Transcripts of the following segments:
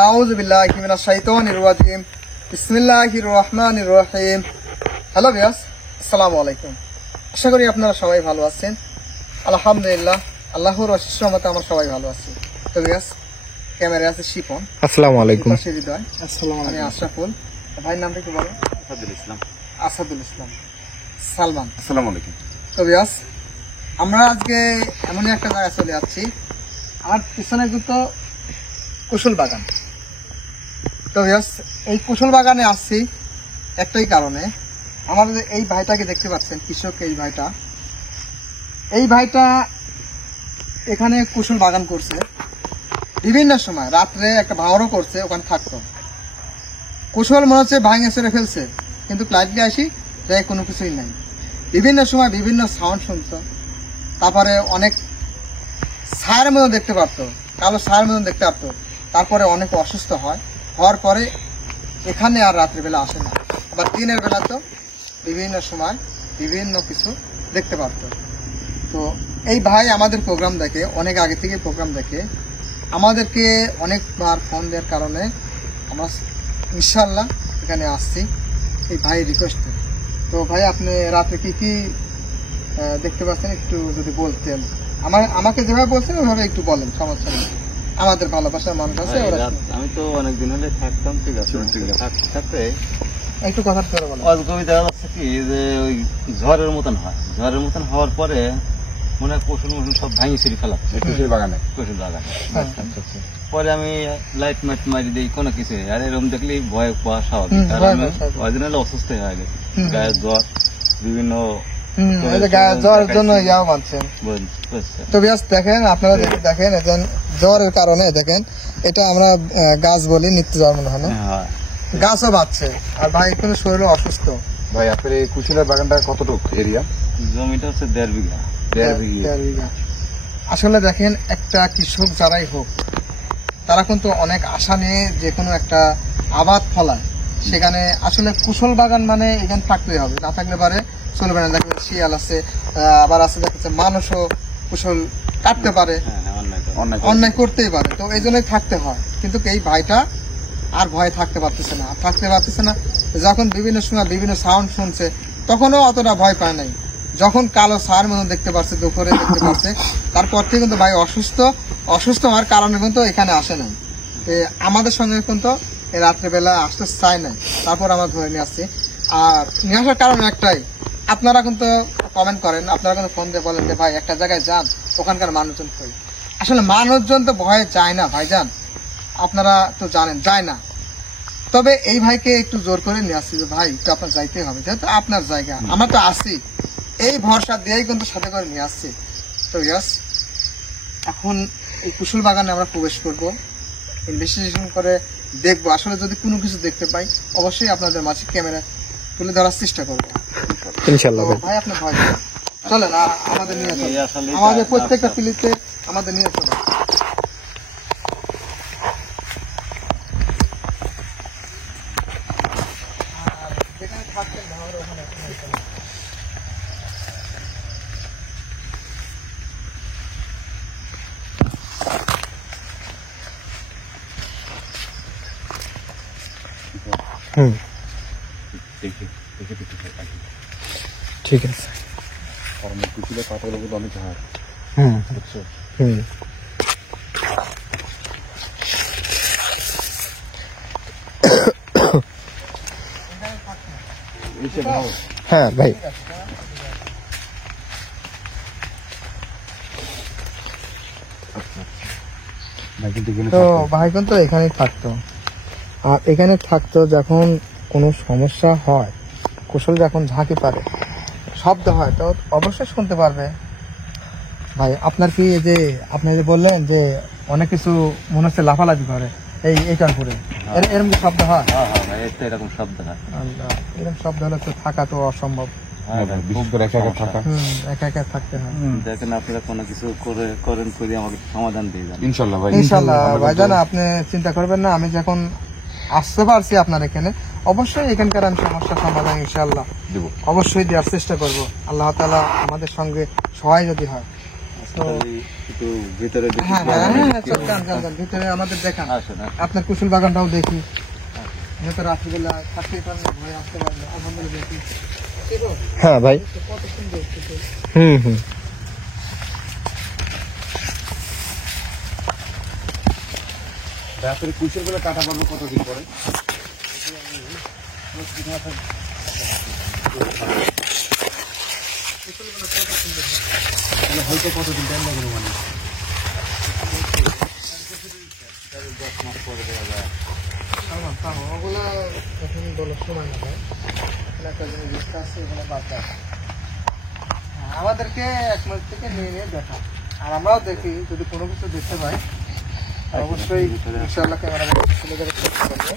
আউযু বিল্লাহি মিনাশ শাইতানির রাজিম। বিসমিল্লাহির রহমানির রহিম। হ্যালো ভিউয়ার্স, আসসালামু আলাইকুম। আশা করি আপনারা সবাই ভালো আছেন। আলহামদুলিল্লাহ, আল্লাহর অশেষ রহমতে আমরা সবাই ভালো আছি। তো ভিউয়ার্স, ক্যামেরায় আছে শিপন। আসসালামু আলাইকুম। হৃদয়। আমি আশরাফুল। ভাইয়ের নামটা কি বলো? আসাদুল ইসলাম। সালমান। আসসালামু আলাইকুম। তো ভিউয়ার্স, আমরা আজকে এমনই একটা জায়গায় চলে যাচ্ছি। আমার পিছনে কিন্তু কুশল বাগান। তো ভিউয়ার্স, এই কুশল বাগানে আসছি একটাই কারণে। আমাদের এই ভাইটাকে দেখতে পাচ্ছেন, কৃষক এই ভাইটা এখানে কুশল বাগান করছে বিভিন্ন সময়। রাত্রে একটা ভাওয়ারও করছে, ওখানে থাকতো। কুশল মনে হচ্ছে ভাঙে চড়ে ফেলছে, কিন্তু ক্লাইটলি আসি প্রায় কোনো কিছুই নাই। বিভিন্ন সময় বিভিন্ন সাউন্ড শুনতো। তারপরে অনেক ছায়ের মতো দেখতে পারতো, কালো ছায়ের মতো দেখতে পারতো। তারপরে অনেক অসুস্থ হওয়ার পরে এখানে আর রাত্রিবেলা আসে না। আবার দিনের বেলা তো বিভিন্ন সময় বিভিন্ন কিছু দেখতে পারতো। তো এই ভাই আমাদের প্রোগ্রাম দেখে, অনেক আগে থেকে প্রোগ্রাম দেখে, আমাদেরকে অনেকবার ফোন দেওয়ার কারণে আমরা ইনশাল্লাহ এখানে আসছি এই ভাইয়ের রিকোয়েস্টে। তো ভাই, আপনি রাতে কি কি দেখতে পাচ্ছেন একটু যদি বলতেন। আমাকে যেভাবে বলছেন ওইভাবে একটু বলেন, সমস্যা নেই। আমাদের ভালোবাসার মানুষ আছে। আমি তো অনেকদিন হলে থাকতাম, ঠিক আছে, থাকতে থাকতে একটু কথা ধরে বলেন। অজগবি দেখা যাচ্ছে কি যে ওই ঝড়ের মতন হয়। ঝড়ের মতন হওয়ার পরে মনে হয় কুশল মুসুল সব ভাঙি ছিঁড়ি ফেলাচ্ছে কুশল বাগানে। পরে আমি লাইট মাইট মারি দিই, কোনো কিছু আর এরকম দেখলেই ভয় পাওয়া স্বাভাবিক। ওই দিন হলে অসুস্থ হয়ে গেছে, গায়ে জ্বর, বিভিন্ন জ্বরের কারণে দেখেন, এটা আমরা গাছ বলি, নিত্য জ্বর মনে হয় না, গাছও বাঁচছে। আর ভাই কিন্তু শরীরে অসুস্থ। ভাই, আপনার এই কুশলের বাগানটা কতটুকু এরিয়া? জমিটা হচ্ছে 1.5 বিঘা। আসলে দেখেন, একটা কৃষক যারাই হোক, তারা কিন্তু অনেক আশা নিয়ে যে কোনো একটা আবাদ ফলায়। সেখানে আসলে কুশল বাগান মানে এখানে থাকতেই হবে, না থাকলে পারে চলবে না। দেখবেন শিয়াল আছে, আবার আছে দেখছে মানুষও কুশল কাটতে পারে, অন্যায় করতেই পারে। তো এই জন্যই থাকতে হয়। কিন্তু এই ভাইটা আর ভয়ে থাকতে পারতেছে না। যখন বিভিন্ন সময় বিভিন্ন সাউন্ড শুনছে, তখনও অতটা ভয় পায় নাই। যখন কালো সার মতন দেখতে পাচ্ছে, দুপুরে দেখতে পাচ্ছে, তারপর থেকে কিন্তু ভাই অসুস্থ হওয়ার কারণে কিন্তু এখানে আসে নাই। আমাদের সঙ্গে কিন্তু রাত্রেবেলা আসতে চায় নাই। তারপর আমরা ধরে নিয়ে আসছি। আর নিয়ে আসার কারণ একটাই, আপনারা কিন্তু কমেন্ট করেন, আপনারা কিন্তু ফোন দিয়ে বলেন যে ভাই একটা জায়গায় যান, ওখানকার মানুষজন কই। আসলে মানুষজন তো ভয়ে যায় না ভাইজান, আপনারা তো জানেন, যায় না। তবে এই ভাইকে একটু জোর করে নিয়ে আসছি যে ভাই একটু আপনার যাইতে হবে, যেহেতু আপনার জায়গা, আমরা তো আসছি এই ভরসা দিয়েই কিন্তু সাথে করে নিয়ে আসছি। তো ইয়াস, এখন এই কুশল বাগানে আমরা প্রবেশ করব, ইনভেস্টিগেশন করে দেখবো। আসলে যদি কোনো কিছু দেখতে পাই, অবশ্যই আপনাদের মাঝে ক্যামেরা তুলে ধরার চেষ্টা করবো ইনশাআল্লাহ। ভাই, আপনি ভয় চলেন, আমাদের নিয়ে চলেন, আমাদের প্রত্যেকটা প্লেতে আমাদের নিয়ে চলেন। ঠিক আছে। কুশলের পাতাগুলো কিন্তু অনেক হার। হ্যাঁ ভাই, তো ভাই কিন্তু এখানেই থাকতো। আর এখানে থাকতো, যখন কোনো সমস্যা হয়, কুশল যখন ঝাঁকি পারে, শব্দ হয়, তো অবশ্যই শুনতে পারবে। ভাই, আপনার কি এই যে আপনি যে বললেন যে অনেক কিছু মনে হচ্ছে লাফালাফি করে এইটার উপরে, এরকম শব্দ হয়? এরকম শব্দ হয়। আল্লাহ, এরকম শব্দ হলে তো থাকা তো অসম্ভব। একা একা থাকতে হয়। দেখেন, আপনারা কোনো কিছু করেন করে আমাকে সমাধান দিয়ে যান ইনশাআল্লাহ ভাই। ইনশাআল্লাহ ভাইজান, আপনি চিন্তা করবেন না। আমি যখন আসতে পারছি আপনার এখানে, অবশ্যই এখানকার আমি সমস্যার সমাধান ইনশাআল্লাহ অবশ্যই দেওয়ার চেষ্টা করব। আল্লাহ তাআলা আমাদের সঙ্গে সহায় যদি হয়। একটু ভিতরে দেখি। হ্যাঁ হ্যাঁ হ্যাঁ চল যান যান যান, ভিতরে আমাদের দেখান, আসেন, আসেন। আপনার কুশল বাগানটাও দেখি। ভেতরে রাত্রিবেলা থাকতেই পারবেন, ভয় আসতে পারবেন, আলহামদুলিল্লাহ দেখি। ঠিক আছে? হ্যাঁ ভাই। কত সুন্দর কুশল। হুম। তারপরে কুশল গুলো কাটা পাবো কতদিন পরে? হয়তো কতদিন টাইম লাগবে মানে? 10 মাস পরে দেওয়া যায়। ওগুলা এখন বলো সময় না ভাই, একটা জিনিস দেখতে আসছে, ওখানে বাচ্চা আছে। হ্যাঁ, আমাদেরকে 1 মাস থেকে নিয়ে দেখা, আর আমরাও দেখি যদি কোনো কিছু দেখতে পাই অবশ্যই ইনশাআল্লাহ ক্যামেরা তুলে ধরে চেষ্টা করবো।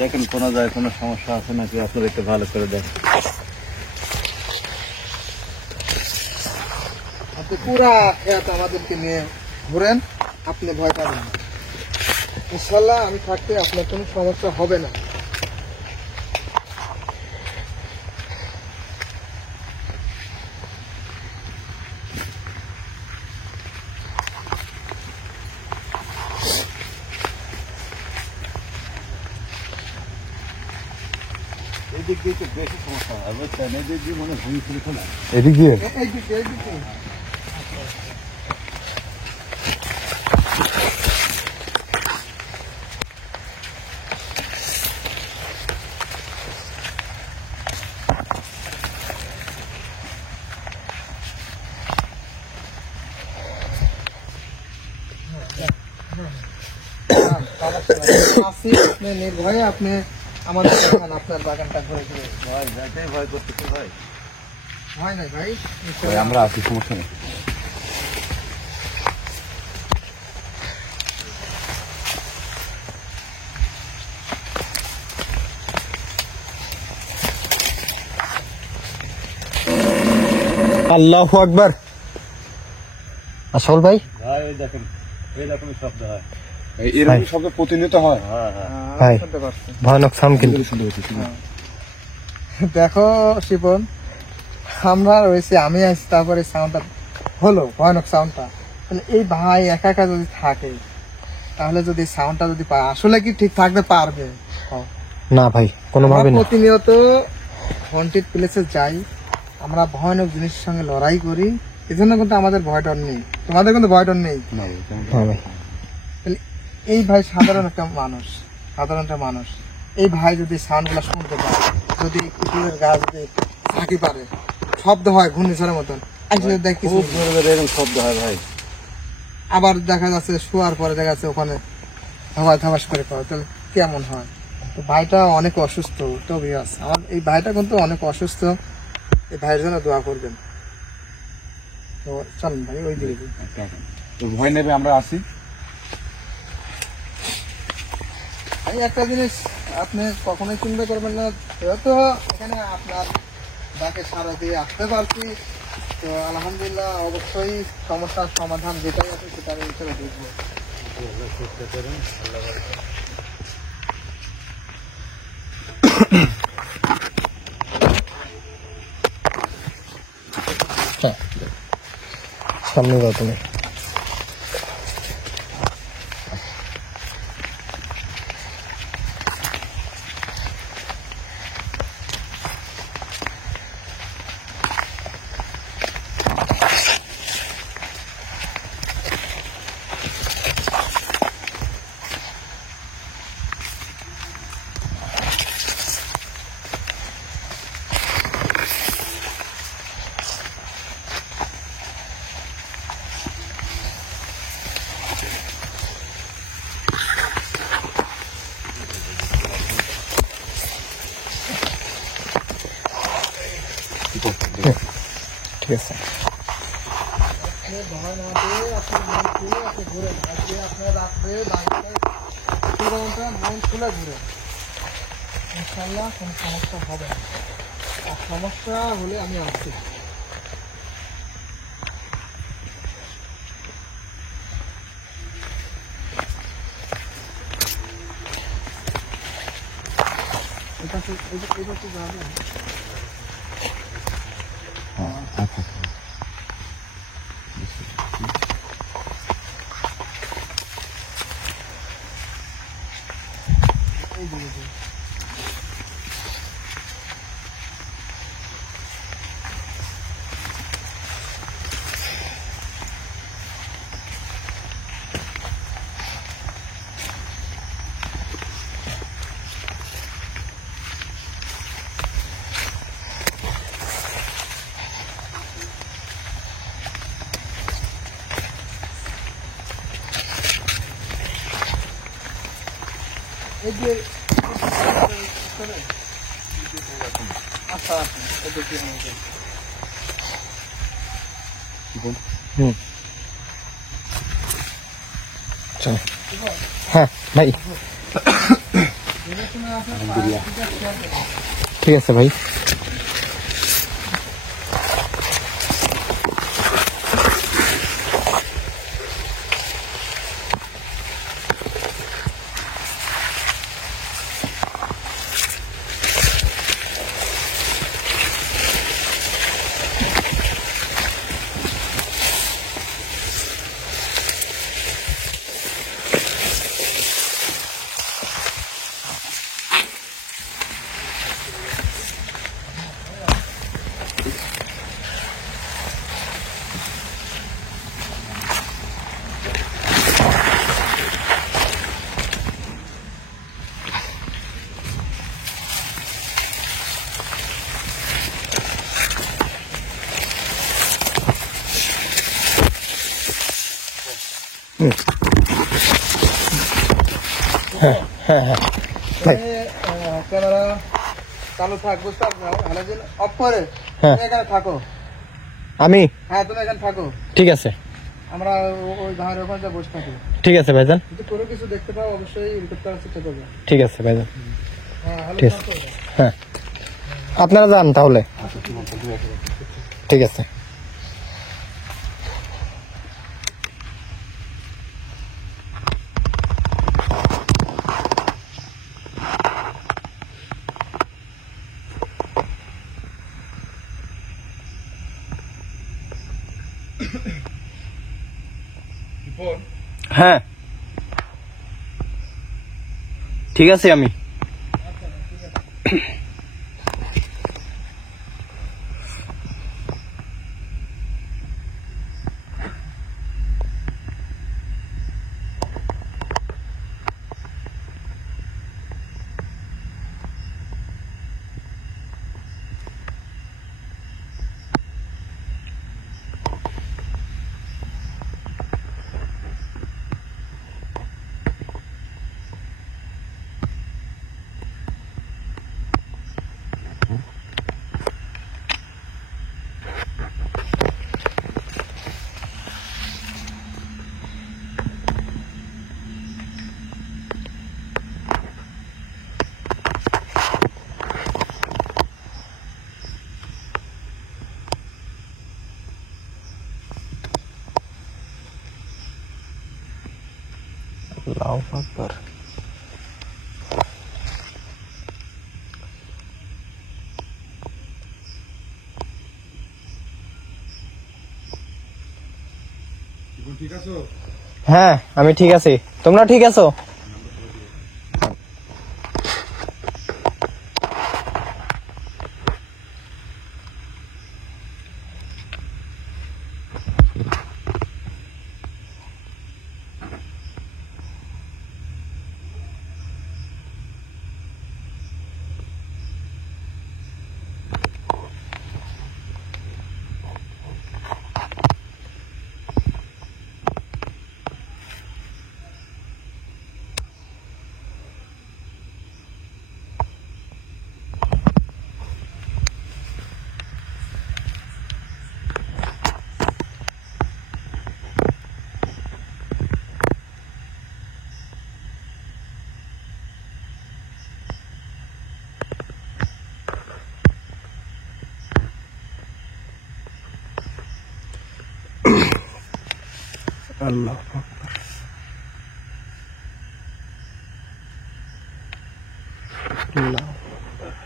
দেখেন কোনো জায়গায় কোনো সমস্যা আছে নাকি আপনারা একটু ভালো করে দেখেন। আপনি পুরা খেয়াতে আমাদেরকে নিয়ে ঘুরেন, আপনি ভয় পাবেন না ইনশাআল্লাহ। আমি থাকতে আপনার কোনো সমস্যা হবে না। এই দিক দিয়ে একটু বেশি সমস্যা হয় বুঝছেন, এই দিক দিয়ে মনে ভূমি ফিরে না। এদিক দিয়ে এইদিকে আসি, আপনি নির্ভয়ে আপনি আমাদের দেখান আপনার বাগানটা ঘুরে ঘুরে। ভয় যাতেই ভয় করতেছে ভাই। হয় না ভাই, ভাই আমরা আছি, সমস্যা নেই। আল্লাহু আকবার। আসল ভাই, ভাই এই দেখেন এরকমই শব্দ হয়। এরকম শব্দ প্রতিনিয়ত হয়। হ্যাঁ হ্যাঁ। ভাই। শুনতে পাচ্ছি। ভয়ানক সাউন্ড কিন্তু। দেখো শিপন, আমরা রয়েছি, আমি আসছি, তারপরে সাউন্ডটা হলো ভয়ানক সাউন্ডটা। তাহলে এই ভাই একা একা যদি থাকে, তাহলে যদি সাউন্ডটা যদি পায়, আসলে কি ঠিক থাকতে পারবে? না ভাই, কোনোভাবে আমরা না। প্রতিনিয়ত হন্টেড প্লেসে যাই, আমরা ভয়ানক জিনিসের সঙ্গে লড়াই করি, এজন্য কিন্তু আমাদের ভয় ডর নেই। তোমাদের কিন্তু ভয় ডর নেই। হ্যাঁ ভাই। তাহলে এই ভাই সাধারণ একটা মানুষ, এই ভাই যদি সাউন্ড গুলা শুনতে পায়, যদি কুকুরের গা যদি ঝাঁকি পারে, শব্দ হয় ঘূর্ণিঝড়ের মতন, আসলে দেখ কিছু খুব জোরে জোরে এরকম শব্দ হয় ভাই। আবার দেখা যাচ্ছে শোয়ার পরে দেখা যাচ্ছে ওখানে ধাবাস করে পড়ে, তাহলে কেমন হয়? তো ভাইটা অনেক অসুস্থ। তো বিয়াস, আমার এই ভাইটা কিন্তু অনেক অসুস্থ, এই ভাইয়ের জন্য দোয়া করবেন। তো চলুন ভাই ওই দিকে যাই। তো ভয় নেবে, আমরা আসি। এই একটা জিনিস আপনি কখনোই চিন্তা করবেন না, যেহেতু এখানে আপনার ডাকে সারা দিয়ে আসতে পারছি, তো আলহামদুলিল্লাহ অবশ্যই সমস্যার সমাধান যেটাই আছে সেটা আমি হিসেবে দেখবো। সামনে যাও তুমি। ঠিক আছে। আপনি ভয় না পেয়ে আপনি মন খুলে আপনি ঘুরেন, আজকে আপনার রাত্রে বাড়িতে মন খুলে ঘুরেন, ইনশাল্লাহ কোনো সমস্যা হবে না। আর সমস্যা হলে আমি আসছি। এটা চলো হ্যাঁ ভাই ঠিক আছে ভাই ক্যামেরা চালু থাক, বুঝতে পারছো? হ্যালোজেন অফ করে হ্যাঁ। তুমি এখানে থাকো। আমি হ্যাঁ, তুমি এখানে থাকো, ঠিক আছে আমরা ওই ধানের ওখানে যা বসে থাকি। ঠিক আছে ভাইজান যদি কোনো কিছু দেখতে পাও অবশ্যই রিপোর্ট করার চেষ্টা করবে। ঠিক আছে ভাইজান হ্যাঁ, হ্যালো ঠিক আছে হ্যাঁ আপনারা যান তাহলে ঠিক আছে হ্যাঁ ঠিক আছে আমি আল্লাহু আকবার হ্যাঁ আমি ঠিক আছি তোমরা ঠিক আছো আল্লাহু আকবার আল্লাহু আকবার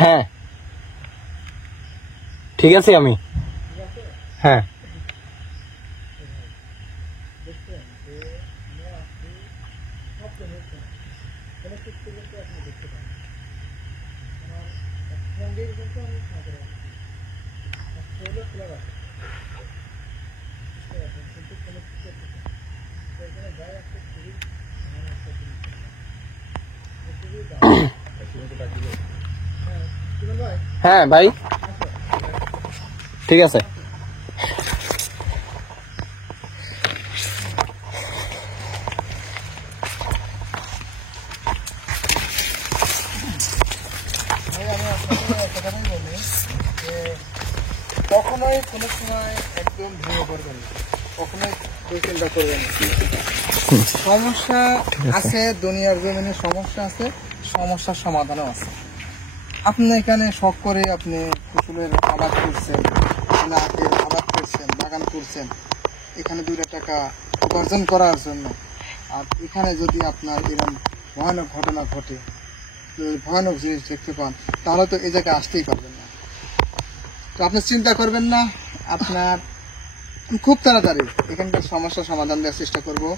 হ্যাঁ ঠিক আছে আমি হ্যাঁ হ্যাঁ ভাই ঠিক আছে ভাই, আমি আপনাকে একটা কথাই বলি যে কখনোই কোনো সময় একদম ভেঙে পড়বেন না, কখনোই চিন্তা করবেন না। সমস্যা আছে, দুনিয়ার জমিনে সমস্যা আছে, সমস্যার সমাধানও আছে। আপনি এখানে শখ করে আপনি ফসলের আবাদ করছেন, আখের আবাদ করছেন, বাগান করছেন, এখানে 2 টাকা উপার্জন করার জন্য। আর এখানে যদি আপনার এরকম ভয়ানক ঘটনা ঘটে, ভয়ানক জিনিস দেখতে পান, তাহলে তো এই জায়গায় আসতেই পারবেন না। তো আপনি চিন্তা করবেন না, আপনার খুব তাড়াতাড়ি এখানকার সমস্যার সমাধান দেওয়ার চেষ্টা করবো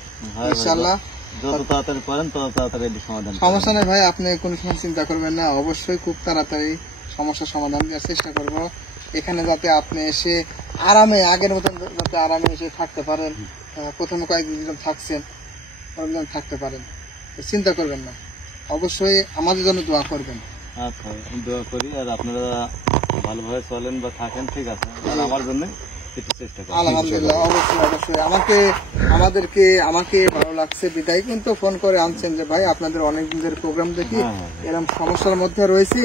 ইনশাআল্লাহ। যত তাড়াতাড়ি পারেন তত তাড়াতাড়ি এটি সমাধান করবেন। সমস্যা নেই ভাই, আপনি কোনো সময় চিন্তা করবেন না, অবশ্যই খুব তাড়াতাড়ি সমস্যার সমাধান দেওয়ার চেষ্টা করব। এখানে যাতে আপনি এসে আরামে, আগের মতন যাতে আরামে এসে থাকতে পারেন, প্রথমে কয়েকদিন যেরকম থাকছেন ওরকম থাকতে পারেন, তো চিন্তা করবেন না, অবশ্যই আমাদের জন্য দোয়া করবেন। আচ্ছা, আমি দোয়া করি আর আপনারা ভালোভাবে চলেন বা থাকেন, ঠিক আছে? আর আমার জন্য একটু চেষ্টা করুন। আলহামদুলিল্লাহ, অবশ্যই অবশ্যই। আমাকে ভালো লাগছে বিদায় কিন্তু ফোন করে আনছেন যে ভাই আপনাদের অনেক দিনের প্রোগ্রাম দেখি এরকম সমস্যার মধ্যে রয়েছি,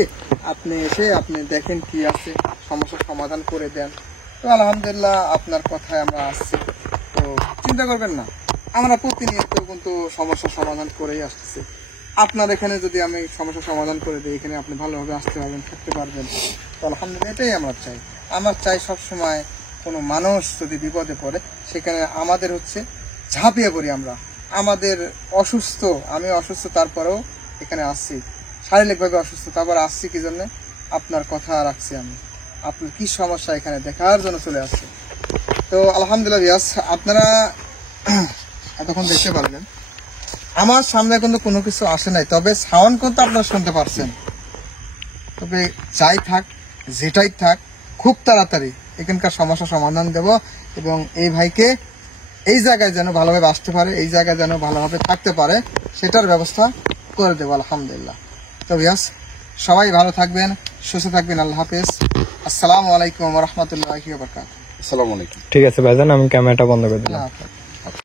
আপনি এসে আপনি দেখেন কি আছে, সমস্যার সমাধান করে দেন। তো আলহামদুলিল্লাহ, আপনার কথায় আমরা আসছি, তো চিন্তা করবেন না, আমরা প্রতিনিয়ত কিন্তু সমস্যার সমাধান করেই আসতেছি। আপনার এখানে যদি আমি সমস্যার সমাধান করে দিই, এখানে আপনি ভালোভাবে আসতে পারবেন, থাকতে পারবেন, তো আলহামদুলিল্লাহ এটাই আমরা চাই। আমার চাই সবসময় কোনো মানুষ যদি বিপদে পড়ে সেখানে আমাদের হচ্ছে ঝাঁপিয়ে পড়ি আমরা। আমাদের অসুস্থ, আমি অসুস্থ, তারপরেও এখানে আসছি, শারীরিকভাবে অসুস্থ, তারপর আসছি কি জন্য? আপনার কথা রাখছি আমি, আপনার কি সমস্যা এখানে দেখার জন্য চলে আসছি। তো আলহামদুলিল্লাহ ভিউয়ার্স, আপনারা এতক্ষণ দেখতে পারলেন আমার সামনে কিন্তু কোনো কিছু আসে নাই, তবে সাউন্ড কিন্তু আপনারা শুনতে পারছেন। তবে যাই থাক, যেটাই থাক, খুব তাড়াতাড়ি এখানকার সমস্যা সমাধান দেব এবং এই ভাইকে এই জায়গায় যেন ভালোভাবে আসতে পারে, এই জায়গায় যেন ভালোভাবে থাকতে পারে, সেটার ব্যবস্থা করে দেবো আলহামদুলিল্লাহ। তো ভিউয়ার্স, সবাই ভালো থাকবেন, সুস্থ থাকবেন, আল্লাহ হাফেজ, আসসালামু আলাইকুম ওয়া রাহমাতুল্লাহি ওয়া বারাকাতুহু। ঠিক আছে ভাইজান, আমি ক্যামেরাটা বন্ধ করে দিলাম। আল্লাহ হাফেজ।